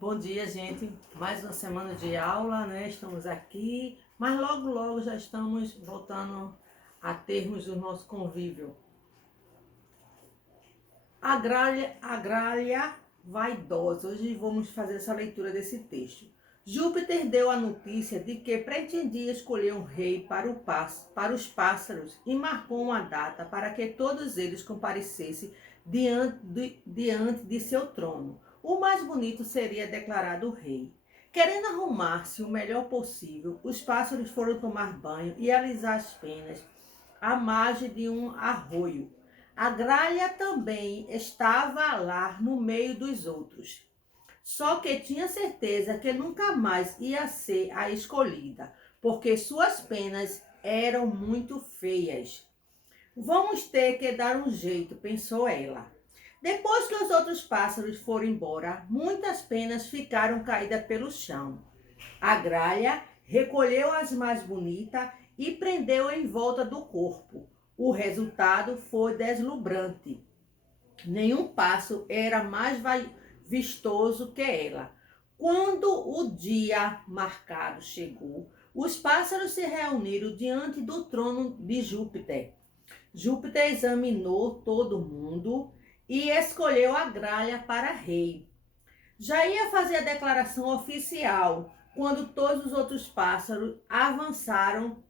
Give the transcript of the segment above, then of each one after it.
Bom dia, gente. Mais uma semana de aula, né? Estamos aqui, mas logo já estamos voltando a termos o nosso convívio. Agrália vaidosa. Hoje vamos fazer essa leitura desse texto. Júpiter deu a notícia de que pretendia escolher um rei para os pássaros e marcou uma data para que todos eles comparecessem diante de seu trono. O mais bonito seria declarado rei. Querendo arrumar-se o melhor possível, os pássaros foram tomar banho e alisar as penas à margem de um arroio. A gralha também estava lá no meio dos outros. Só que tinha certeza que nunca mais ia ser a escolhida, porque suas penas eram muito feias. Vamos ter que dar um jeito, pensou ela. Depois que os outros pássaros foram embora, muitas penas ficaram caídas pelo chão. A gralha recolheu as mais bonitas e prendeu em volta do corpo. O resultado foi deslumbrante. Nenhum pássaro era mais vistoso que ela. Quando o dia marcado chegou, os pássaros se reuniram diante do trono de Júpiter. Júpiter examinou todo mundo e escolheu a gralha para rei. Já ia fazer a declaração oficial quando todos os outros pássaros avançaram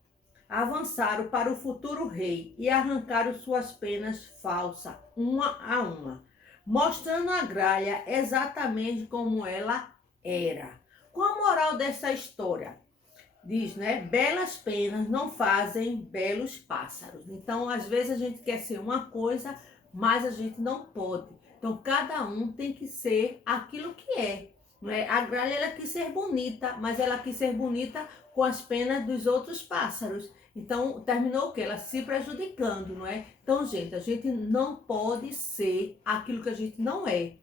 para o futuro rei e arrancaram suas penas falsas, uma a uma, mostrando a gralha exatamente como ela era. Qual a moral dessa história? Diz, né? Belas penas não fazem belos pássaros. Então, às vezes a gente quer ser uma coisa, mas a gente não pode. Então, cada um tem que ser aquilo que é. Não é? A gralha ela quis ser bonita, mas ela quis ser bonita com as penas dos outros pássaros. Então, terminou o quê? Ela se prejudicando, não é? Então, gente, a gente não pode ser aquilo que a gente não é?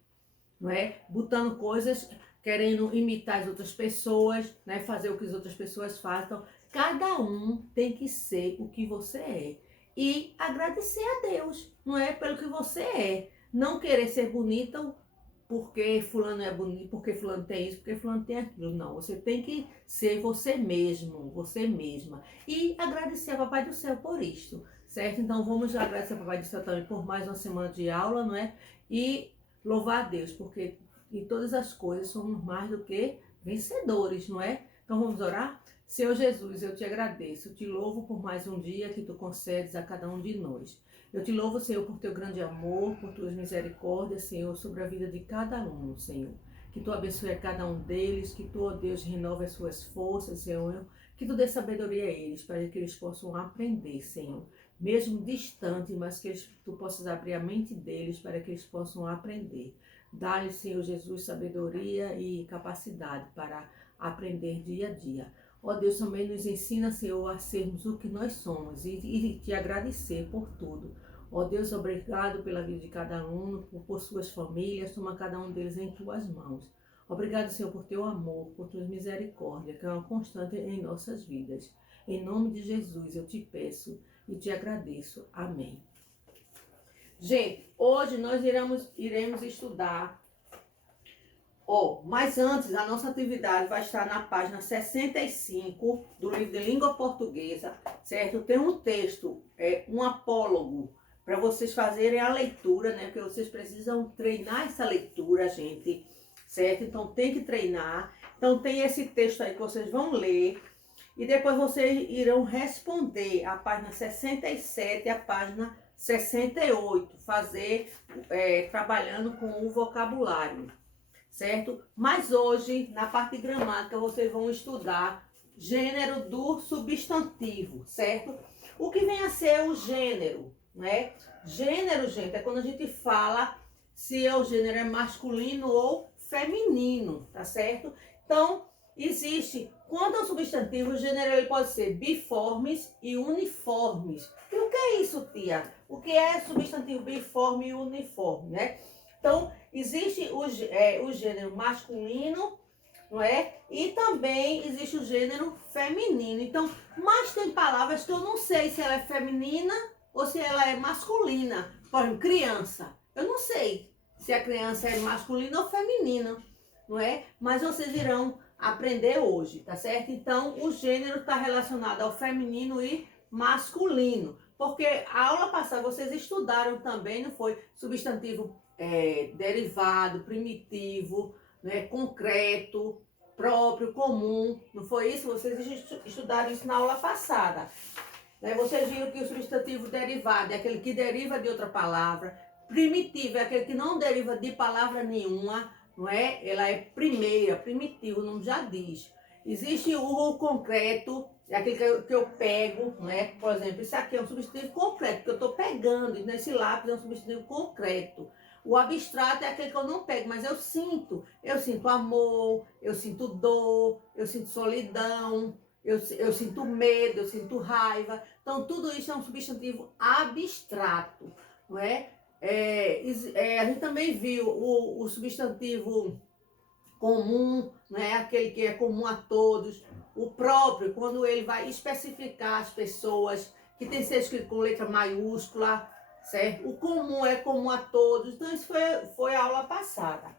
Botando coisas, querendo imitar as outras pessoas, né? Fazer o que as outras pessoas fazem. Então, cada um tem que ser o que você é. E agradecer a Deus, não é? Pelo que você é. Não querer ser bonita porque fulano é bonito, porque fulano tem isso, porque fulano tem aquilo. Não, você tem que ser você mesmo, você mesma. E agradecer a Papai do Céu por isto, certo? Então vamos agradecer a Papai do Céu também por mais uma semana de aula, não é? E louvar a Deus, porque em todas as coisas somos mais do que vencedores, não é? Então vamos orar? Senhor Jesus, eu te agradeço, eu te louvo por mais um dia que tu concedes a cada um de nós. Eu te louvo, Senhor, por teu grande amor, por tuas misericórdias, Senhor, sobre a vida de cada um, Senhor. Que tu abençoe a cada um deles, que tu, ó Deus, renove as suas forças, Senhor. Que tu dê sabedoria a eles, para que eles possam aprender, Senhor. Mesmo distante, mas que tu possas abrir a mente deles, para que eles possam aprender. Dá-lhes, Senhor Jesus, sabedoria e capacidade para aprender dia a dia. Ó Deus, também nos ensina, Senhor, a sermos o que nós somos e te agradecer por tudo. Ó Deus, obrigado pela vida de cada um, por suas famílias, toma cada um deles em tuas mãos. Obrigado, Senhor, por teu amor, por tua misericórdia, que é uma constante em nossas vidas. Em nome de Jesus eu te peço e te agradeço. Amém. Gente, hoje nós iremos estudar. Mas antes, a nossa atividade vai estar na página 65 do livro de língua portuguesa, certo? Tem um texto, um apólogo, para vocês fazerem a leitura, né? Porque vocês precisam treinar essa leitura, gente, certo? Então tem que treinar. Então tem esse texto aí que vocês vão ler e depois vocês irão responder a página 67 e a página 68, trabalhando com o vocabulário. Certo? Mas hoje, na parte gramática, vocês vão estudar gênero do substantivo, certo? O que vem a ser o gênero, né? Gênero, gente, é quando a gente fala se o gênero é masculino ou feminino, tá certo? Então, quando é um substantivo, o gênero ele pode ser biformes e uniformes. E o que é isso, tia? O que é substantivo biforme e uniforme, né? Então, existe o gênero masculino, não é? E também existe o gênero feminino. Então, mas tem palavras que eu não sei se ela é feminina ou se ela é masculina. Por exemplo, criança. Eu não sei se a criança é masculina ou feminina. não é? Mas vocês irão aprender hoje, tá certo? Então, o gênero está relacionado ao feminino e masculino, porque a aula passada vocês estudaram também, não foi? Substantivo derivado, primitivo, né? Concreto, próprio, comum, não foi isso? Vocês estudaram isso na aula passada. Vocês viram que o substantivo derivado é aquele que deriva de outra palavra, primitivo é aquele que não deriva de palavra nenhuma, não é? Ela é primeira, primitivo, o nome já diz. Existe o concreto, é aquele que eu pego, não é? Por exemplo, isso aqui é um substantivo concreto, que eu estou pegando, nesse lápis é um substantivo concreto. O abstrato é aquele que eu não pego, mas eu sinto. Eu sinto amor, eu sinto dor, eu sinto solidão, eu sinto medo, eu sinto raiva. Então, tudo isso é um substantivo abstrato, não é? A gente também viu o substantivo comum, né? Aquele que é comum a todos. O próprio, quando ele vai especificar as pessoas, que tem que ser escrito com letra maiúscula, certo? O comum é comum a todos. Então, isso foi a aula passada.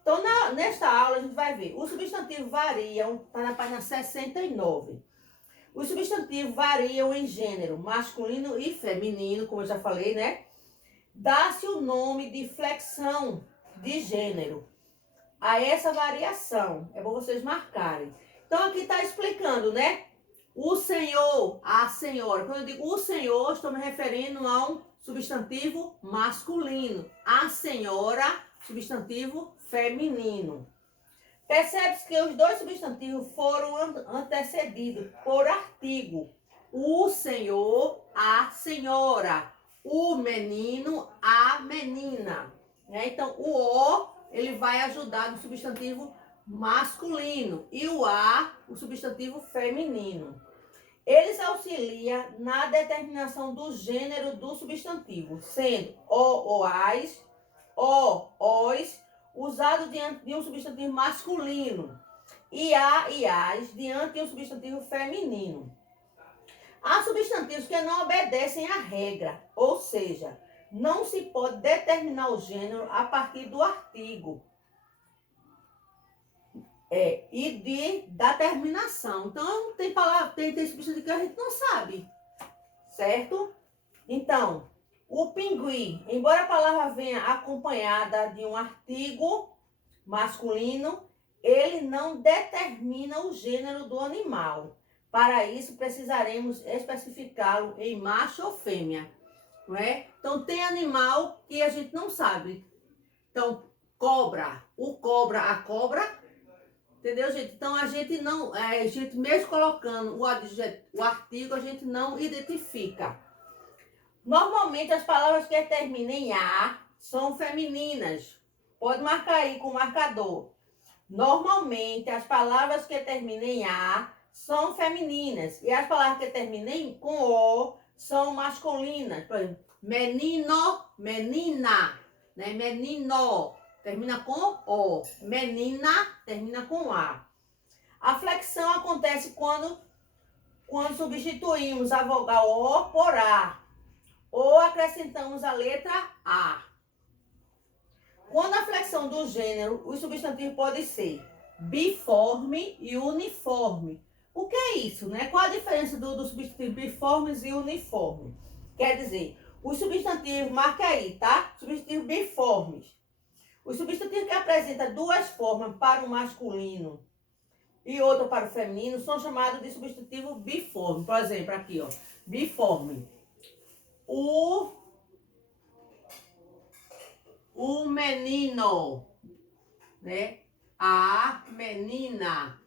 Então, nesta aula, a gente vai ver. Os substantivos variam, está na página 69. Os substantivos variam em gênero masculino e feminino, como eu já falei, né? Dá-se o nome de flexão de gênero a essa variação. É bom vocês marcarem. Então, aqui está explicando, né? O senhor, a senhora. Quando eu digo o senhor, estou me referindo a um substantivo masculino. A senhora, substantivo feminino. Percebe-se que os dois substantivos foram antecedidos por artigo. O senhor, a senhora. O menino, a menina. Então, o O, ele vai ajudar no substantivo masculino. E o A, o substantivo feminino. Eles auxiliam na determinação do gênero do substantivo, sendo o, oais, os, usado diante de um substantivo masculino, e a e as diante de um substantivo feminino. Há substantivos que não obedecem à regra, ou seja, não se pode determinar o gênero a partir do artigo e da terminação. Então, tem palavra, tem substantivo que a gente não sabe, certo? Então, o pinguim, embora a palavra venha acompanhada de um artigo masculino, ele não determina o gênero do animal. Para isso, precisaremos especificá-lo em macho ou fêmea, não é? Então, tem animal que a gente não sabe. Então, cobra, a cobra, entendeu, gente? Então, a gente não, a gente mesmo colocando o artigo, a gente não identifica. Normalmente, as palavras que terminam em A são femininas. Pode marcar aí com o marcador. Normalmente, as palavras que terminam em A são femininas. E as palavras que terminam com O são masculinas. Por exemplo, menino, menina. Né? Menino termina com O. Menina termina com A. A flexão acontece quando substituímos a vogal O por A. Ou acrescentamos a letra A. Quando a flexão do gênero, os substantivos podem ser biforme e uniforme. O que é isso, né? Qual a diferença dos substantivos biformes e uniformes? Quer dizer, os substantivos, marca aí, tá? Substantivos biformes. Os substantivos que apresentam duas formas para o masculino e outra para o feminino são chamados de substantivo biforme. Por exemplo, aqui, ó, biforme. O menino, né? A menina.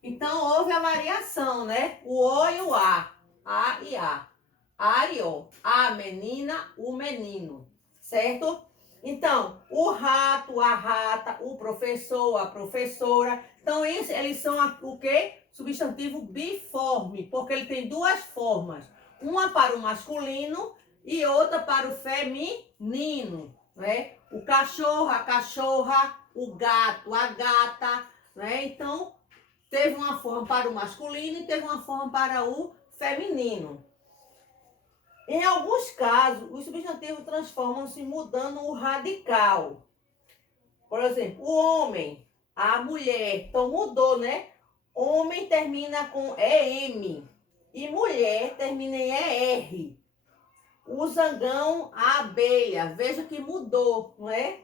Então, houve a variação, né? O O e o A. A e A. A e O. A menina, o menino. Certo? Então, o rato, a rata, o professor, a professora. Então, eles são o quê? Substantivo biforme, porque ele tem duas formas. Uma para o masculino e outra para o feminino, né? O cachorro, a cachorra, o gato, a gata, né? Então, teve uma forma para o masculino e teve uma forma para o feminino. Em alguns casos, os substantivos transformam-se mudando o radical. Por exemplo, o homem, a mulher. Então mudou, né? Homem termina com EM e mulher termina em ER. O zangão, a abelha. Veja que mudou, não é?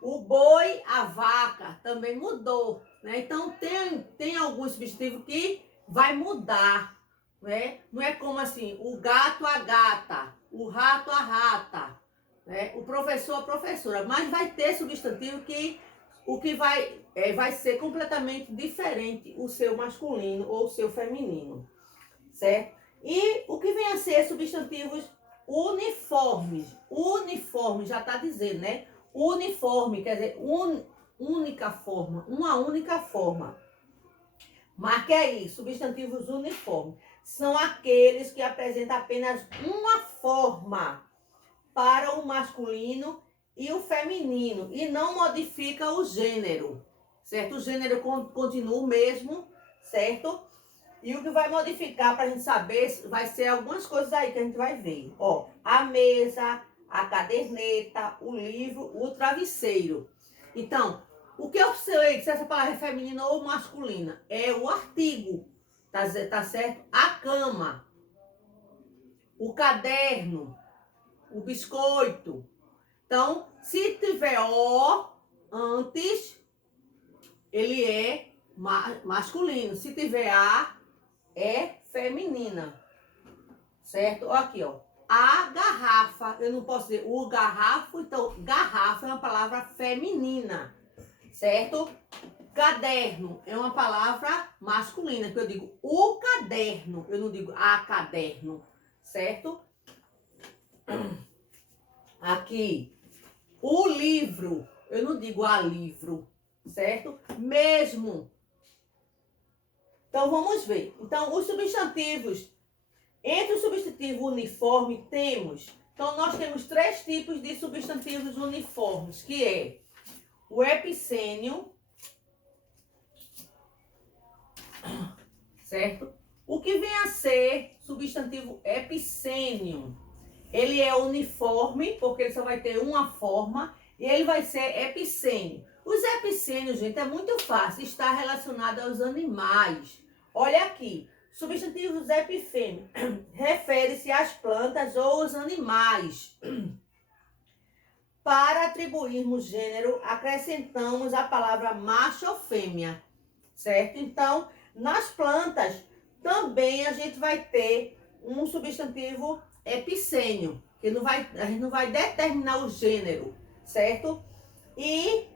O boi, a vaca, também mudou, né? Então tem alguns substantivos que vai mudar, né? Não é como assim, o gato, a gata, o rato, a rata, né? O professor, a professora. Mas vai ter substantivo que o que vai ser completamente diferente o seu masculino ou o seu feminino, certo? E o que vem a ser substantivos uniformes. Uniforme, já está dizendo, né? Uniforme, quer dizer, única forma, uma única forma. Marque aí, substantivos uniformes. São aqueles que apresentam apenas uma forma para o masculino e o feminino e não modifica o gênero, certo? O gênero continua o mesmo, certo? E o que vai modificar para a gente saber vai ser algumas coisas aí que a gente vai ver. Ó, a mesa, a caderneta, o livro, o travesseiro. Então, o que eu sei se essa palavra é feminina ou masculina? É o artigo, tá certo? A cama, o caderno, o biscoito. Então, se tiver O antes, ele é masculino. Se tiver A, é feminina, certo? Aqui, ó. A garrafa, eu não posso dizer o garrafo, então garrafa é uma palavra feminina, certo? Caderno é uma palavra masculina, que eu digo o caderno, eu não digo a caderno, certo? Aqui, o livro, eu não digo a livro, certo? Mesmo. Então, vamos ver. Então, os substantivos. Entre o substantivo uniforme, Então, nós temos 3 tipos de substantivos uniformes, que é o epicênio, certo? O que vem a ser substantivo epicênio? Ele é uniforme, porque ele só vai ter uma forma, e ele vai ser epicênio. Os epicênios, gente, é muito fácil, está relacionado aos animais. Olha aqui, substantivos epifêmeo, refere-se às plantas ou aos animais. Para atribuirmos gênero, acrescentamos a palavra macho ou fêmea, certo? Então, nas plantas, também a gente vai ter um substantivo epicênio, que a gente não vai determinar o gênero, certo? E,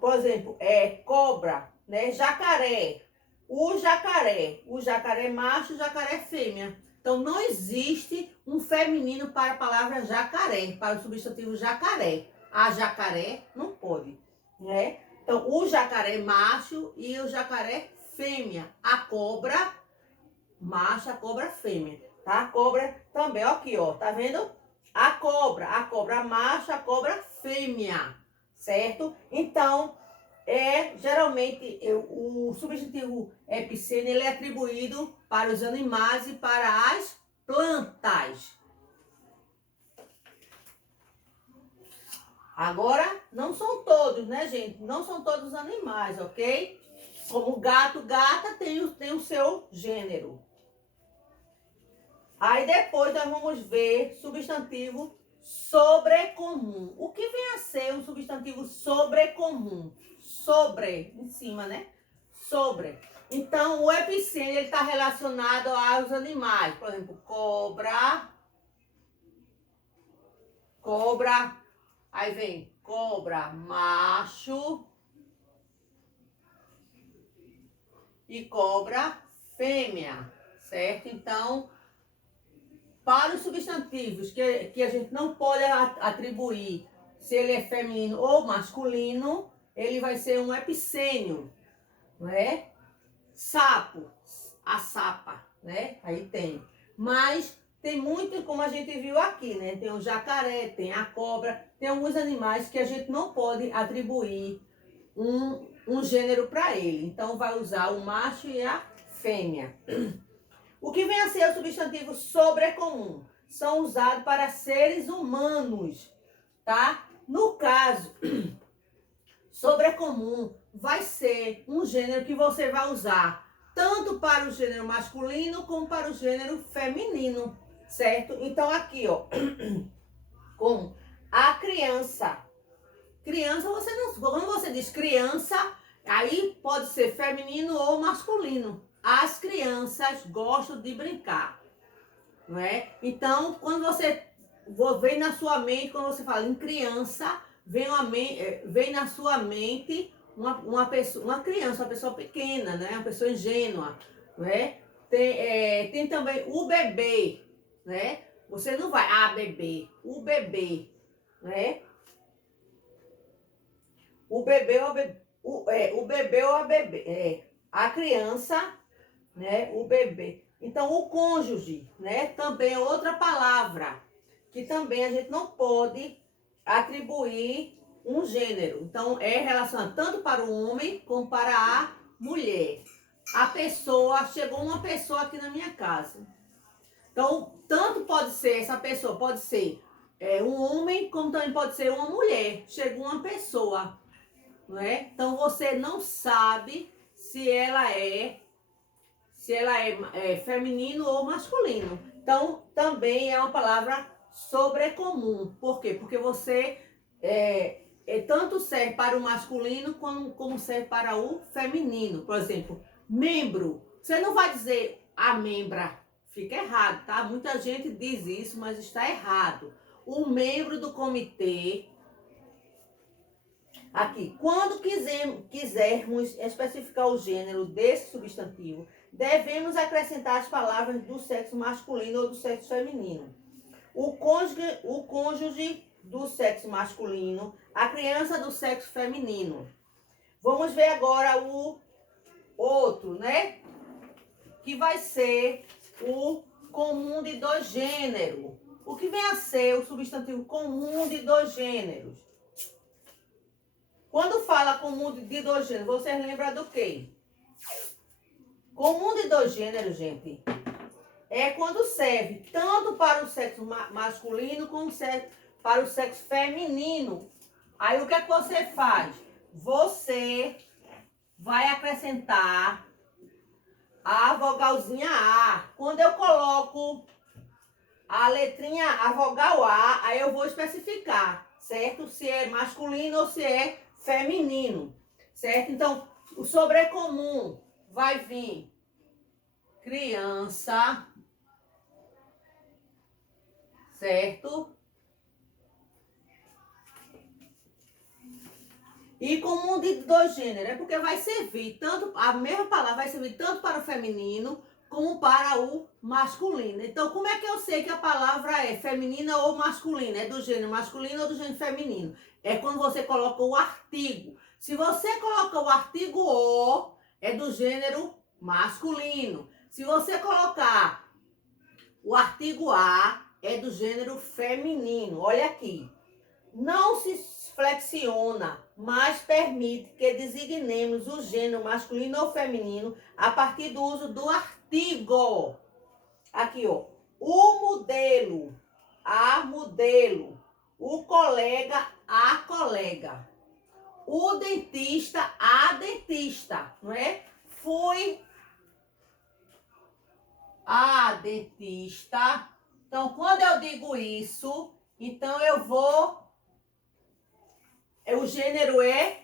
por exemplo, cobra, né? Jacaré, o jacaré macho, o jacaré fêmea. Então, não existe um feminino para a palavra jacaré, para o substantivo jacaré. A jacaré não pode, né? Então, o jacaré macho e o jacaré fêmea. A cobra macho, a cobra fêmea, tá? A cobra também, ó, aqui, ó, tá vendo? A cobra macho, a cobra fêmea, certo? Então, geralmente o substantivo epicênio ele é atribuído para os animais e para as plantas. Agora, não são todos, né, gente? Não são todos animais, ok? Como gato, gata tem o seu gênero. Aí depois nós vamos ver substantivo sobrecomum. O que vem a ser um substantivo sobrecomum? Sobre, em cima, né? Sobre. Então, o epicênio está relacionado aos animais. Por exemplo, cobra. Aí vem cobra macho e cobra fêmea, certo? Então, para os substantivos que a gente não pode atribuir se ele é feminino ou masculino, ele vai ser um epicênio, não é? Sapo, a sapa, né? Aí tem. Mas tem muito, como a gente viu aqui, né? Tem o jacaré, tem a cobra, tem alguns animais que a gente não pode atribuir um gênero para ele. Então, vai usar o macho e a fêmea. O que vem a ser o substantivo sobrecomum? São usados para seres humanos, tá? No caso, Sobrecomum vai ser um gênero que você vai usar tanto para o gênero masculino como para o gênero feminino, certo? Então aqui, ó, com a criança. Criança, você não, quando você diz criança, aí pode ser feminino ou masculino. As crianças gostam de brincar, não é? Então, quando você vem na sua mente, quando você fala em criança, vem na sua mente uma criança, uma pessoa pequena, né? Uma pessoa ingênua, não é? Tem também o bebê, né? Você não vai, bebê, o bebê, né? O bebê ou a bebê, o bebê ou a bebê, a criança, né? O bebê. Então, o cônjuge, né? Também é outra palavra que também a gente não pode atribuir um gênero. Então, é relacionado tanto para o homem como para a mulher. A pessoa, chegou uma pessoa aqui na minha casa. Então, tanto pode ser, essa pessoa pode ser um homem, como também pode ser uma mulher. Chegou uma pessoa, não é? Então, você não sabe se ela é feminino ou masculino. Então, também é uma palavra sobrecomum. Por quê? Porque você tanto serve para o masculino como serve para o feminino. Por exemplo, membro. Você não vai dizer a membra. Fica errado, tá? Muita gente diz isso, mas está errado. O membro do comitê. Aqui, quando quisermos especificar o gênero desse substantivo, devemos acrescentar as palavras do sexo masculino ou do sexo feminino. O cônjuge do sexo masculino, a criança do sexo feminino. Vamos ver agora o outro, né? Que vai ser o comum de dois gêneros. O que vem a ser o substantivo comum de dois gêneros? Quando fala comum de dois gêneros, vocês lembram do quê? Comum de dois gêneros, gente, é quando serve tanto para o sexo masculino como para o sexo feminino. Aí o que é que você faz? Você vai acrescentar a vogalzinha A. Quando eu coloco a letrinha, a vogal A, aí eu vou especificar, certo? Se é masculino ou se é feminino, certo? Então, o sobrecomum vai vir criança, certo? E comum de dois gêneros, é porque vai servir tanto, a mesma palavra vai servir tanto para o feminino como para o masculino. Então, como é que eu sei que a palavra é feminina ou masculina? É do gênero masculino ou do gênero feminino? É quando você coloca o artigo. Se você coloca o artigo o, é do gênero masculino. Se você colocar o artigo a, é do gênero feminino. Olha aqui. Não se flexiona, mas permite que designemos o gênero masculino ou feminino a partir do uso do artigo. Aqui, ó. O modelo, a modelo. O colega, a colega. O dentista, a dentista, não é? Fui a dentista. Então, quando eu digo isso, então eu vou... O gênero é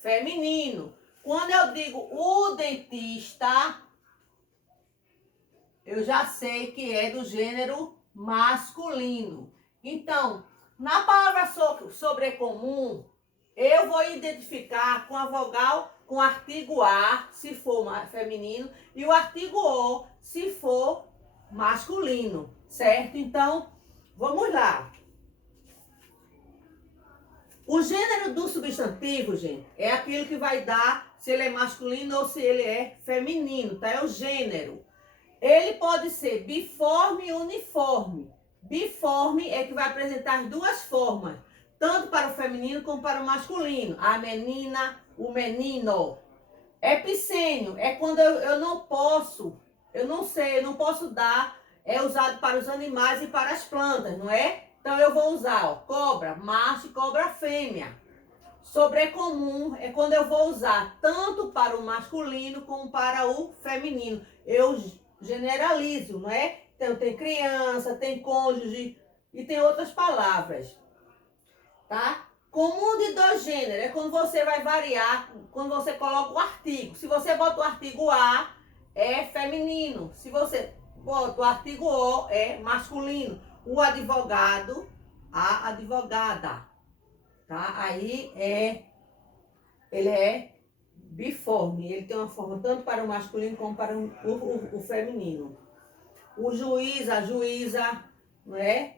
feminino. Quando eu digo o dentista, eu já sei que é do gênero masculino. Então, na palavra sobrecomum, eu vou identificar com a vogal, com o artigo A, se for feminino, e o artigo O, se for masculino, certo? Então, vamos lá. O gênero do substantivo, gente, é aquilo que vai dar se ele é masculino ou se ele é feminino, tá? É o gênero. Ele pode ser biforme e uniforme. Biforme é que vai apresentar duas formas, tanto para o feminino como para o masculino. A menina, o menino. Epicênio é quando eu não posso, eu não sei, eu não posso dar, é usado para os animais e para as plantas, não é? Então eu vou usar, ó, cobra, macho e cobra fêmea. Sobrecomum é quando eu vou usar tanto para o masculino como para o feminino. Eu generalizo, não é? Então tem criança, tem cônjuge e tem outras palavras, tá? Comum de dois gêneros é quando você vai variar, quando você coloca o artigo. Se você bota o artigo a, é feminino. Se você bota o artigo o, é masculino. O advogado, a advogada, tá? Aí ele é biforme. Ele tem uma forma tanto para o masculino como para o feminino. O juiz, a juíza, não é?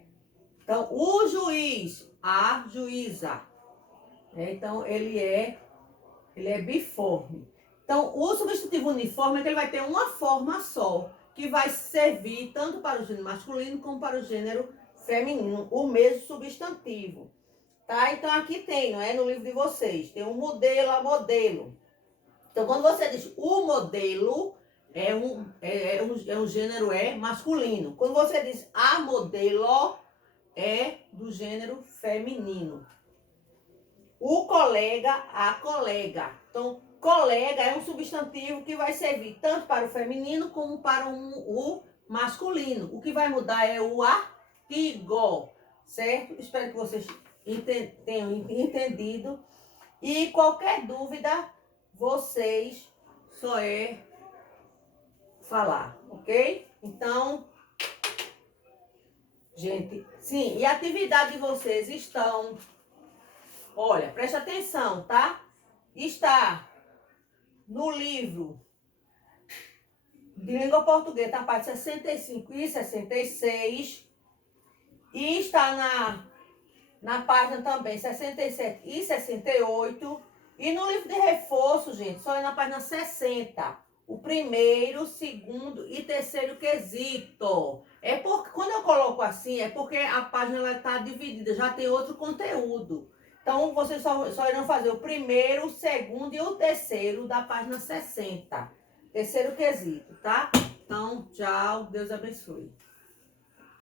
Então, o juiz, a juíza. Então, ele é biforme. Então, o substantivo uniforme é que ele vai ter uma forma só, que vai servir tanto para o gênero masculino como para o gênero feminino, o mesmo substantivo. Tá? Então, aqui tem, não é? No livro de vocês, tem um modelo a modelo. Então, quando você diz o modelo, é um gênero masculino. Quando você diz a modelo, é do gênero feminino. O colega, a colega. Então, colega é um substantivo que vai servir tanto para o feminino como para o masculino. O que vai mudar é o artigo, certo? Espero que vocês tenham entendido. E qualquer dúvida, vocês só falar, ok? Então, gente, sim, e a atividade de vocês estão... Olha, preste atenção, tá? Está no livro de língua portuguesa, na parte 65 e 66. E está na página também 67 e 68. E no livro de reforço, gente, só é na página 60. O primeiro, segundo e terceiro quesito. É porque, quando eu coloco assim, é porque a página está dividida, já tem outro conteúdo. Então, vocês só irão fazer o primeiro, o segundo e o terceiro da página 60. Terceiro quesito, tá? Então, tchau. Deus abençoe.